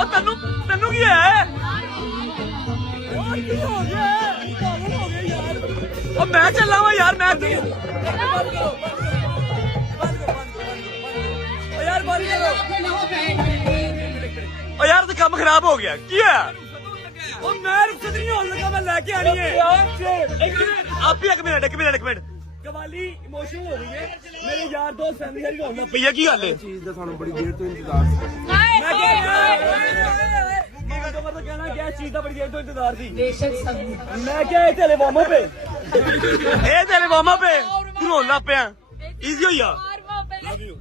ਉਹ ਤੈਨੂੰ ਤੈਨੂੰ ਕੀ ਹੈ ਉਹ ਮੈਂ ਚੱਲਾਂ ਵਾ ਯਾਰ ਮੈਂ ਕੀ ਯਾਰ ਬੰਦ ਕਰੋ ਉਹ ਯਾਰ ਤੇ ਕੰਮ ਖਰਾਬ ਹੋ ਗਿਆ ਕੀ ਹੈ ਉਹ ਮੈਂ ਰੁਕਸਤ ਨਹੀਂ ਹੋਣ ਲੱਗਾ ਮੈਂ ਲੈ ਕੇ ਆਣੀ ਹੈ ਆਪ ਹੀ ਇੱਕ ਮਿੰਟ ਕਵਾਲੀ ਇਮੋਸ਼ਨਲ ਹੋ ਰਹੀ ਹੈ ਮੇਰੇ ਯਾਰ ਦੋਸਤ ਫੈਮਿਲੀ ਸਾਰੀ ਹੋਣ ਲੱਗ ਪਈ ਹੈ ਕੀ ਗੱਲ ਹੈ ਚੀਜ਼ ਦਾ ਸਾਨੂੰ ਬੜੀ ਦੇਰ ਤੋਂ ਇੰਤਜ਼ਾਰ ਸੀ ਮੈਂ कहना क्या चीज का बड़ी देर तो इंतजार थी मैं क्या तेरे वार्म पे तेरे वार्म पे तू रोन लग पिया इजी हो या लव यू